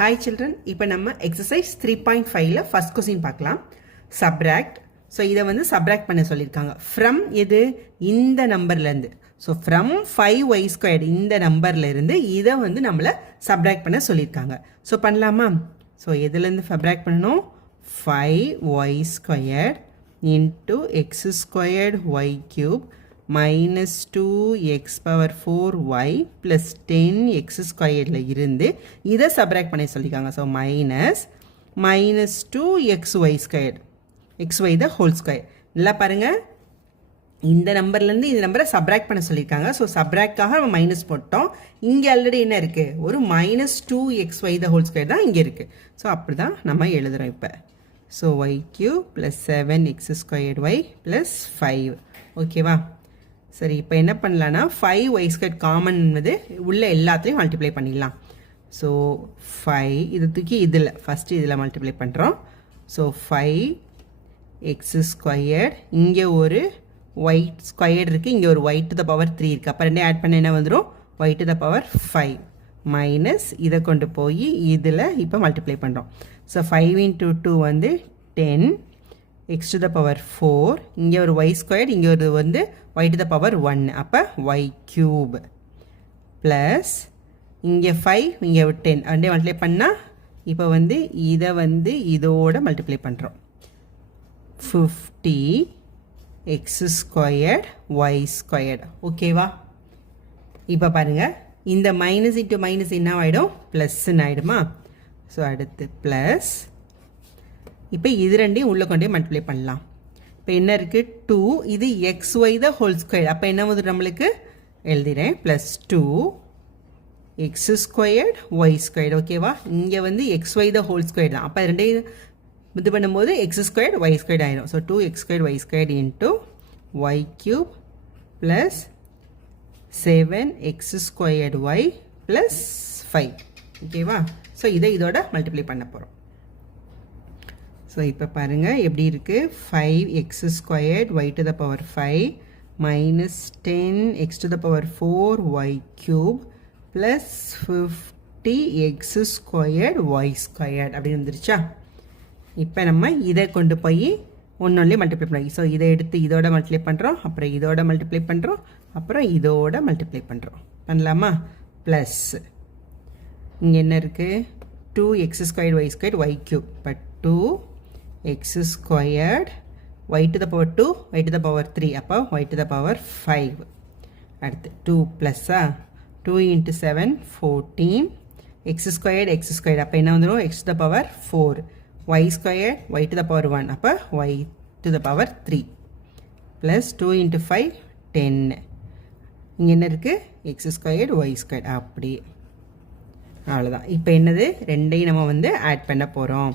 Hi children, இப்போ நம்ம exercise 3.5ல first question பார்க்கலாம். Subtract. So இதை வந்து subtract பண்ண சொல்லியிருக்காங்க. From எது? இந்த நம்பர்லேருந்து. So from 5y squared இந்த நம்பர்லேருந்து இதை வந்து நம்மளை subtract பண்ண சொல்லியிருக்காங்க. So பண்ணலாமா? So எதுலேருந்து subtract பண்ணணும்? 5y squared into x squared y cube minus 2x power 4y plus 10x squared இருந்து இதை subtract பண்ண சொல்லிருக்காங்க. So minus 2xy squared xy the whole square. நல்லா பாருங்க, இந்த நம்பர்லேருந்து இந்த நம்பரை subtract பண்ண சொல்லியிருக்காங்க. ஸோ சப்ராக்டாக நம்ம மைனஸ் போட்டோம். இங்கே ஆல்ரெடி என்ன இருக்குது? ஒரு minus 2xy the whole square தான் இங்கே இருக்குது. ஸோ அப்படி தான் நம்ம எழுதுகிறோம் இப்போ. So y cube plus 7x squared y plus 5. ஓகேவா? சரி, இப்போ என்ன பண்ணலான்னா 5y squared காமன் என்பது உள்ள எல்லாத்துலேயும் மல்டிப்ளை பண்ணிடலாம். ஸோ 5 இது தூக்கி இதில் ஃபஸ்ட்டு இதில் மல்டிப்ளை பண்ணுறோம். ஸோ 5x squared இங்கே ஒரு y squared இருக்குது, இங்கே ஒரு y to the power 3 இருக்குது. அப்போ ரெண்டே ஆட் பண்ண என்ன வந்துடும்? y to the power 5 minus இதை கொண்டு போய் இதில் இப்போ மல்டிப்ளை பண்ணுறோம். ஸோ 5 into 2 வந்து 10 x to the power 4, இங்கே ஒரு y squared, இங்கே ஒரு வந்து y to the power 1, அப்போ y cube ப்ளஸ் இங்கே 5 இங்கே 10 ரெண்டே மல்டிப்ளை பண்ணால் இப்போ வந்து இதை வந்து இதோட மல்டிப்ளை பண்ணுறோம். 50 x squared y squared. ஓகேவா? இப்போ பாருங்கள், இந்த மைனஸ் இன்ட்டு மைனஸ் என்ன ஆகிடும்? ப்ளஸ்ன்னு ஆகிடுமா? ஸோ அடுத்து ப்ளஸ், இப்போ இது ரெண்டையும் உள்ளே கொண்டே மல்டிப்ளை பண்ணலாம். இப்போ என்ன இருக்குது? 2, இது xy the whole square. அப்போ என்ன வந்து நம்மளுக்கு எழுதிறேன், plus 2x squared y squared. ஓகேவா? இங்கே வந்து xy the whole square தான். அப்போ ரெண்டையும் இது பண்ணும்போது x squared y squared ஆயிடும். So 2x squared y squared into y cube plus 7x squared y plus 5. ஓகேவா? ஸோ இதை இதோட மல்டிப்ளை பண்ண போகிறோம். ஸோ இப்போ பாருங்கள் எப்படி இருக்குது? 5x squared y to the power 5 minus 10x to the power 4 y cube plus 50x squared y squared அப்படி வந்துருச்சா? இப்போ நம்ம இதை கொண்டு போய் ஒன்றொன்லே மல்டிப்ளை பண்ணி, ஸோ இதை எடுத்து இதோட மல்டிப்ளை பண்ணுறோம், அப்புறம் இதோட மல்டிப்ளை பண்ணுறோம், அப்புறம் இதோட மல்டிப்ளை பண்ணுறோம். பண்ணலாமா? ப்ளஸ் இங்கே என்ன இருக்குது? 2x squared y squared y cube, but 2x squared y to the power 2 y to the power 3, அப்போ y to the power 5. அடுத்து 2 ப்ளஸ்ஸா 2 into 7 14 x squared அப்போ என்ன வந்துடும்? x to the power 4 y squared y to the power 1, அப்போ y to the power 3 plus 2 into 5 10. இங்கே என்ன இருக்குது? x squared y squared. அப்படி அவ்வளோதான். இப்போ என்னது? ரெண்டையும் நம்ம வந்து ஆட் பண்ண போகிறோம்.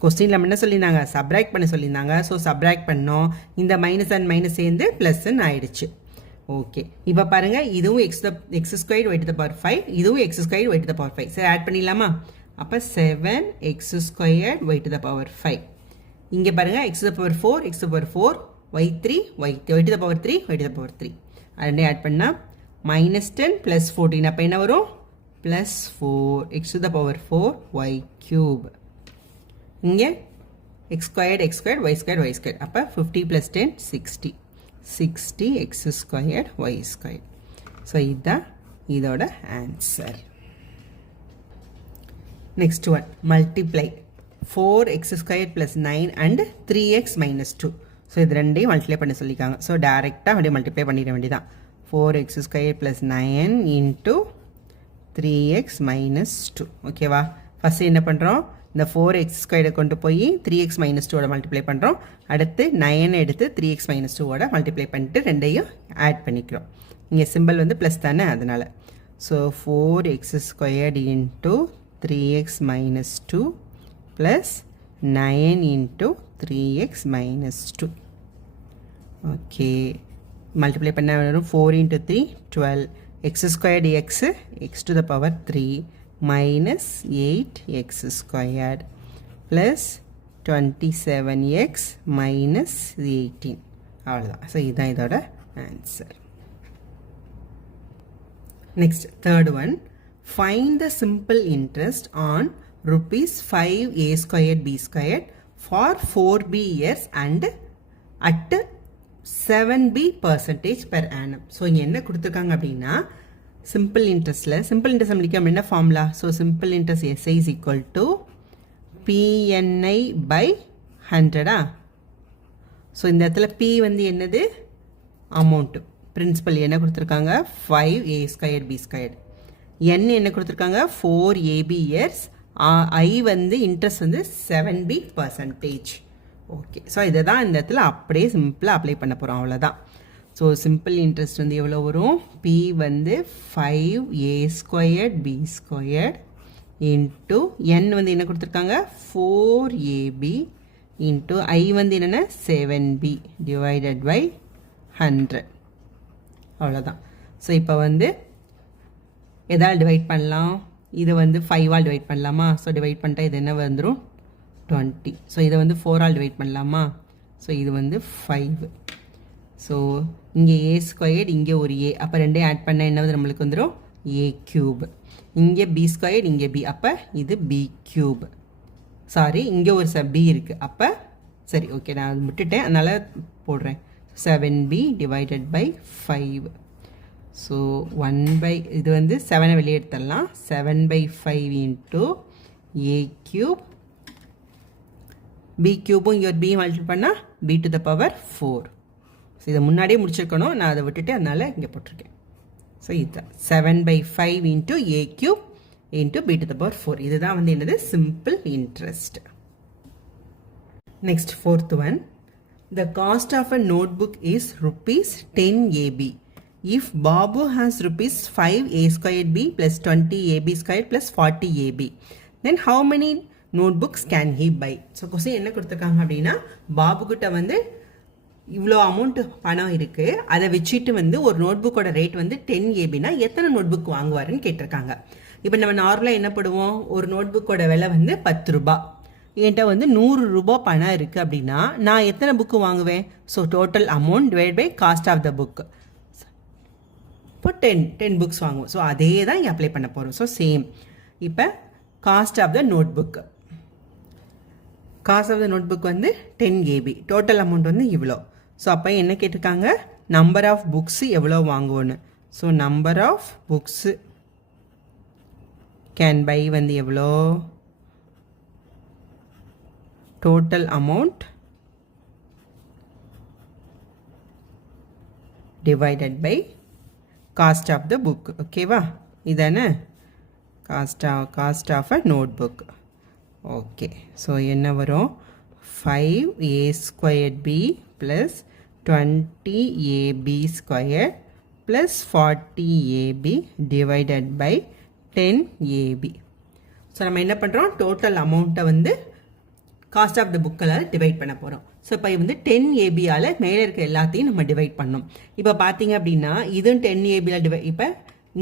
கொஸ்டினில் நம்ம என்ன சொல்லியிருந்தாங்க? சப்ராக்ட் பண்ண சொல்லியிருந்தாங்க. ஸோ சப்ராக்ட் பண்ணோம், இந்த மைனஸ் அண்ட் மைனஸ் சேர்ந்து ப்ளஸ்ன்னு ஆயிடுச்சு. ஓகே, இப்போ பாருங்கள், இதுவும் x squared y to the power 5, இதுவும் x squared y to the power 5. சரி, ஆட் பண்ணிடலாமா? அப்போ 7x squared y to the power 5. இங்கே பாருங்கள், x to the power 4 x to the power 4 y3 y to the power 3 y to the power 3. ரெண்டே add பண்ணால் minus 10 plus 14, அப்போ என்ன வரும்? plus 4 x to the power 4 y cube. இங்கே x squared y squared, அப்போ 50 plus 10 60 x squared y squared. So இதுதான் இதோட answer. Next one, multiply 4x squared plus 9 and 3x minus 2. So இது ரெண்டையும் மல்டிப்ளை பண்ண சொல்லியிருக்காங்க. ஸோ டேரெக்டாக அப்படியே மல்டிப்ளை பண்ணிட வேண்டியதான். 4x squared plus 9 into 3x minus 2. ஓகேவா? ஃபஸ்ட்டு என்ன பண்ணுறோம்? இந்த 4x squared கொண்டு போய் 3x minus 2ஓட மல்டிப்ளை பண்ணுறோம். அடுத்து 9 எடுத்து 3x minus 2ஓட மல்டிப்ளை பண்ணிட்டு ரெண்டையும் ஆட் பண்ணிக்கிறோம். இங்கே சிம்பிள் வந்து ப்ளஸ் தானே, அதனால். So 4x squared into 3x minus 2 plus 9 into 3x minus 2. Okay, multiply பண்ண வரும். 4 into 3 12 x squared x to the power 3 minus 8x squared plus 27x minus 18. அவ்வளோதான். ஸோ இதுதான் இதோட answer. Next, third one, find the simple interest on rupees 5a squared b squared for 4b years and at 7b percentage per annum. So இங்கே என்ன கொடுத்துருக்காங்க அப்படின்னா simple இன்ட்ரெஸ்ட்டில் simple interest முடிக்க என்ன formula? So simple interest SI is equal to PNI by 100. So இந்த இடத்துல B வந்து என்னது? அமௌண்ட்டு. பிரின்சிபல் என்ன கொடுத்துருக்காங்க? 5a squared b squared. n என்ன கொடுத்துருக்காங்க? 4ab years. I வந்து இன்ட்ரெஸ்ட் வந்து 7b percentage. ஓகே, ஸோ இதை தான் இந்த இடத்துல அப்படியே சிம்பிளாக அப்ளை பண்ண போகிறோம், அவ்வளோதான். ஸோ சிம்பிள் இன்ட்ரெஸ்ட் வந்து எவ்வளோ வரும்? P வந்து 5a squared b squared into n வந்து என்ன கொடுத்துருக்காங்க? 4ab இன்ட்டு I வந்து என்னென்ன? 7b divided by 100. அவ்வளோதான். ஸோ இப்போ வந்து எதால் டிவைட் பண்ணலாம்? இது வந்து 5ஆல் டிவைட் பண்ணலாமா? ஸோ டிவைட் பண்ணிட்டா இது என்ன வந்துடும்? 20. ஸோ இதை வந்து 4ஆல் டிவைட் பண்ணலாமா? ஸோ இது வந்து 5. ஸோ இங்கே a ஸ்கொயர்ட், இங்கே ஒரு a, அப்போ ரெண்டையும் ஆட் பண்ணால் என்ன வந்து நம்மளுக்கு வந்துடும்? a cube. இங்கே b ஸ்கொயர்ட், இங்கே b, அப்போ இது b க்யூப். சாரி, இங்கே ஒரு b இருக்குது, அப்போ சரி ஓகே நான் அது விட்டுட்டேன், அதனால் போடுறேன். 7b divided by 5. So 1 by இது வந்து 7 வெளியே எடுத்துடலாம். 7 by 5 into a cube. b க்யூப்பும் இங்கே ஒரு b மல்டிபிள் பண்ணால் b to the power 4. So இதை முன்னாடியே முடிச்சிருக்கணும், நான் அதை விட்டுட்டு அதனால் இங்கே போட்டிருக்கேன். ஸோ இதுதான் 7 by 5 into a cube into b to the power 4. இதுதான் வந்து என்னது? Simple interest. Next fourth one. The cost of a notebook is rupees 10 AB. If Babu has rupees 5a squared b plus 20ab squared plus 40ab, then how many notebooks can he buy? So question என்ன கொடுத்துருக்காங்க அப்படின்னா, பாபுக்கிட்ட வந்து இவ்வளோ amount பணம் இருக்குது, அதை வச்சுட்டு வந்து ஒரு நோட்புக்கோட ரேட் வந்து 10 ABனா எத்தனை நோட்புக் வாங்குவாருன்னு கேட்டிருக்காங்க. இப்போ நம்ம நார்மலாக என்ன பண்ணுவோம்? ஒரு நோட்புக்கோட விலை வந்து 10 ரூபா. என்கிட்ட வந்து 100 ரூபா பணம் இருக்குது அப்படின்னா நான் எத்தனை புக்கு வாங்குவேன்? So total amount divide by cost of the book. இப்போ 10 புக்ஸ் வாங்குவோம். ஸோ அதே தான் இங்கே அப்ளை பண்ண போகிறோம். So same. இப்போ cost of the notebook, cost of the notebook வந்து 10 AB, டோட்டல் அமௌண்ட் வந்து இவ்வளோ. ஸோ அப்போ என்ன கேட்டிருக்காங்க? நம்பர் ஆஃப் புக்ஸு எவ்வளோ வாங்குவோன்னு. So number of books can buy வந்து எவ்வளோ? total amount divided by cost of the book. ஓகேவா? இதானே cost of a notebook. Okay, so என்ன வரும்? 5a squared b plus 20ab squared plus 40ab divided by 10ab. So நம்ம என்ன பண்ணுறோம்? Total அமௌண்ட்டை வந்து காஸ்ட் ஆஃப் த புக்களால் டிவைட் பண்ண போகிறோம். ஸோ இப்போ வந்து 10 ABயால் மேலே இருக்க எல்லாத்தையும் நம்ம டிவைட் பண்ணோம். இப்போ பார்த்தீங்க அப்படின்னா இதுவும் 10 ABயில் டிவைட். இப்போ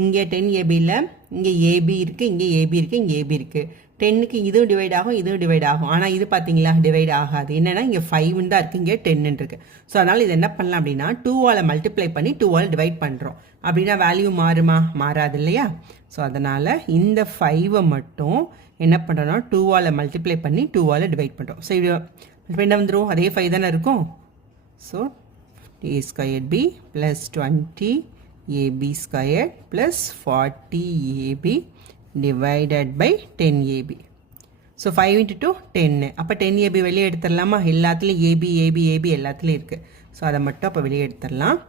இங்கே 10 ABயில் இங்கே AB இருக்குது, இங்கே AB இருக்குது, இங்கே AB இருக்குது. 10க்கு இதுவும் டிவைட் ஆகும், இதுவும் டிவைட் ஆகும். ஆனால் இது பார்த்தீங்களா டிவைட் ஆகாது. என்னென்னா இங்கே 5 தான் இருக்குது, இங்கே 10 இருக்குது. ஸோ அதனால் இது என்ன பண்ணலாம் அப்படின்னா 2ஆல் மல்டிப்ளை பண்ணி 2ஆல் டிவைட் பண்ணுறோம். அப்படின்னா வேல்யூ மாறுமா? மாறாது இல்லையா? ஸோ அதனால் இந்த 5ஐ மட்டும் என்ன பண்ணுறோன்னா 2ஆல் மல்டிப்ளை பண்ணி 2ஆல் டிவைட் பண்ணுறோம். ஸோ இது என்ன வந்துடும்? அதே 5 தானே இருக்கும். So a squared b plus 20ab squared plus 40ab divided by 10ab. So 5 into 2 10. அப்போ 10ab வெளியே எடுத்துடலாமா? எல்லாத்துலேயும் ab எல்லாத்துலேயும் இருக்குது. ஸோ அதை மட்டும் அப்போ வெளியே எடுத்துடலாம்.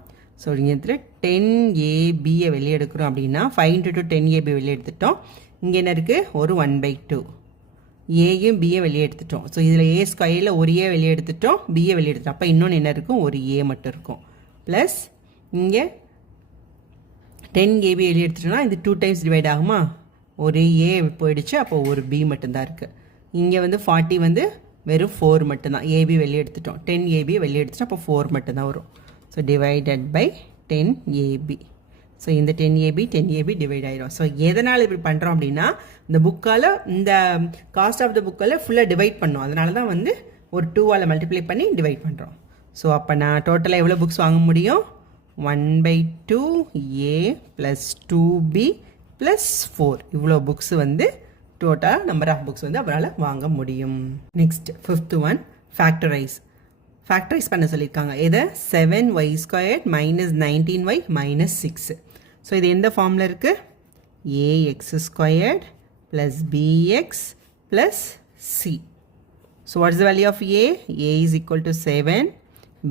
ஸோ இங்கே 10abயை வெளியே எடுக்கிறோம் அப்படின்னா 5 into 2 10ab வெளியே எடுத்துட்டோம். இங்கே என்ன இருக்குது? ஒரு 1/2. ஏயும் பியை வெளியே எடுத்துட்டோம். ஸோ இதில் ஏ ஸ்கொயரில் ஒரு ஏ வெளியே எடுத்துட்டோம், பியை வெளியே எடுத்துட்டோம். அப்போ இன்னொன்று என்ன இருக்கும்? ஒரு ஏ மட்டும் இருக்கும். ப்ளஸ் இங்கே 10ab வெளியே எடுத்துட்டோம்னா இது 2 டைம்ஸ் டிவைட் ஆகுமா? ஒரு ஏ போயிடுச்சு, அப்போ ஒரு பி மட்டும்தான் இருக்குது. இங்கே வந்து 40 வந்து வெறும் 4 மட்டும்தான். ஏபி வெளியே எடுத்துட்டோம். 10ab வெளியே எடுத்துட்டோம், அப்போ 4 மட்டும்தான் வரும். So divided by 10ab. So இந்த 10ab டிவைட் ஆகிடும். ஸோ எதனால் இப்படி பண்ணுறோம் அப்படின்னா இந்த புக்கால் இந்த காஸ்ட் ஆஃப் த புக்கால் ஃபுல்லாக டிவைட் பண்ணோம். அதனால தான் வந்து ஒரு 2ஆல் மல்டிப்ளை பண்ணி டிவைட் பண்ணுறோம். ஸோ அப்போ நான் டோட்டலாக எவ்வளோ புக்ஸ் வாங்க முடியும்? 1/2a + 2b + 4 இவ்வளோ புக்ஸ் வந்து டோட்டல் நம்பர் ஆஃப் புக்ஸ் வந்து அவரால் வாங்க முடியும். Next 5th one factorise. Factorise பண்ண சொல்லியிருக்காங்க. இதை 7y² minus 19y minus 6. So இது எந்த ஃபார்மில் இருக்குது? ax² plus bx plus c. So what is the value of a? A is equal to 7,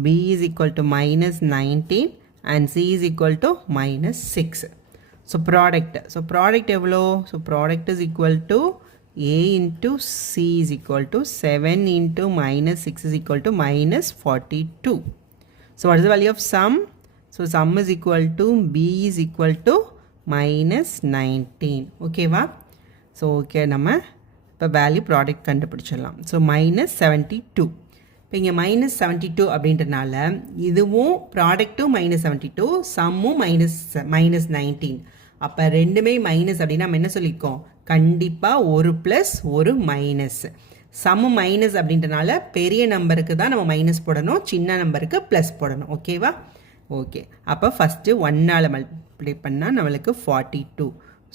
b is equal to minus 19 and c is equal to minus 6. So product. So product எவ்வளோ? So product is equal to a into c is equal to 7 into minus 6 is equal to minus 42. So what is the value of sum? So sum is equal to b is equal to minus 19. Okay va? So okay நம்ம இப்போ value product கண்டுபிடிச்சிடலாம். So minus 72. இப்போ இங்கே minus 72 அப்படின்றனால இதுவும் ப்ராடக்ட்டும் minus 72, சம்மும் minus 19. அப்போ ரெண்டுமே minus அப்படின்னா நம்ம என்ன சொல்லியிருக்கோம்? கண்டிப்பாக ஒரு ப்ளஸ் ஒரு மைனஸ். சம்மு மைனஸ் அப்படின்றனால பெரிய நம்பருக்கு தான் நம்ம மைனஸ் போடணும், சின்ன நம்பருக்கு ப்ளஸ் போடணும். ஓகேவா? ஓகே. அப்போ ஃபஸ்ட்டு 1ஆல் மல்டிப்ளை பண்ணால் நம்மளுக்கு 42.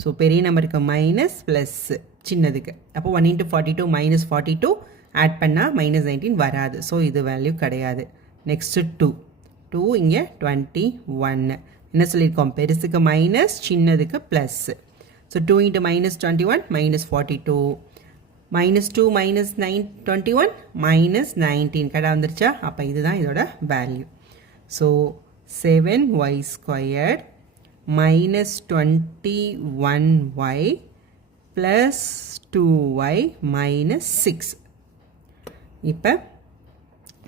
ஸோ பெரிய நம்பருக்கு மைனஸ் ப்ளஸ் சின்னதுக்கு. அப்போ 1 into 42 minus 42 ஆட் பண்ணால் minus 19 வராது. ஸோ இது வேல்யூ கிடையாது. நெக்ஸ்ட்டு 2 இங்கே 21. என்ன சொல்லியிருக்கோம்? பெருசுக்கு மைனஸ், சின்னதுக்கு plus. So 2 into minus 21 minus 42. minus 2 minus 21 minus 19 கடை வந்துருச்சா? அப்போ இதுதான் இதோட value. So 7y² minus 21y plus 2y minus 6. இப்போ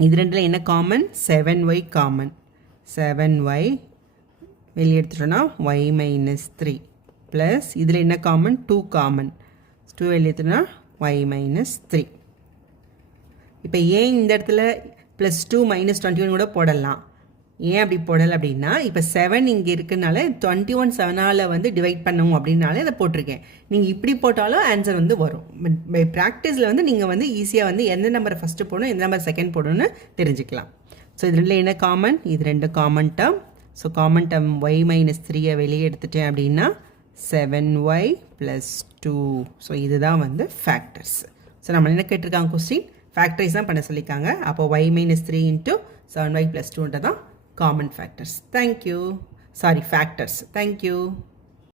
இது ரெண்டில் என்ன காமன்? 7y common. 7y வெளியே எடுத்துட்டோன்னா y minus 3 ப்ளஸ் இதில் என்ன காமன்? 2 காமன். 2 வெளியே எடுத்துட்டோன்னா y minus 3. இப்போ ஏன் இந்த இடத்துல ப்ளஸ் 2 minus 21 கூட போடலாம். ஏன் அப்படி போடலை அப்படின்னா, இப்போ 7 இங்கே இருக்குனால 21 7ஆல் வந்து டிவைட் பண்ணணும் அப்படின்னால இதை போட்டிருக்கேன். நீங்கள் இப்படி போட்டாலும் ஆன்சர் வந்து வரும். பை ப்ராக்டிஸில் வந்து நீங்கள் வந்து ஈஸியாக வந்து எந்த நம்பரை ஃபஸ்ட்டு போடணும், எந்த நம்பர் செகண்ட் போடணும்னு தெரிஞ்சுக்கலாம். ஸோ இது ரெண்டில் என்ன காமன்? இது ரெண்டு common term. So common term y minus 3 வெளியே எடுத்துட்டேன் அப்படின்னா 7y plus 2. ஸோ இதுதான் வந்து ஃபேக்டர்ஸ். ஸோ நம்ம என்ன கேட்டிருக்காங்க கொஸ்டின்? ஃபேக்டரைஸ் தான் பண்ண சொல்லியிருக்காங்க. அப்போ y minus 3 into 7y plus 2 தான் common factors. Thank you. Sorry, factors. Thank you.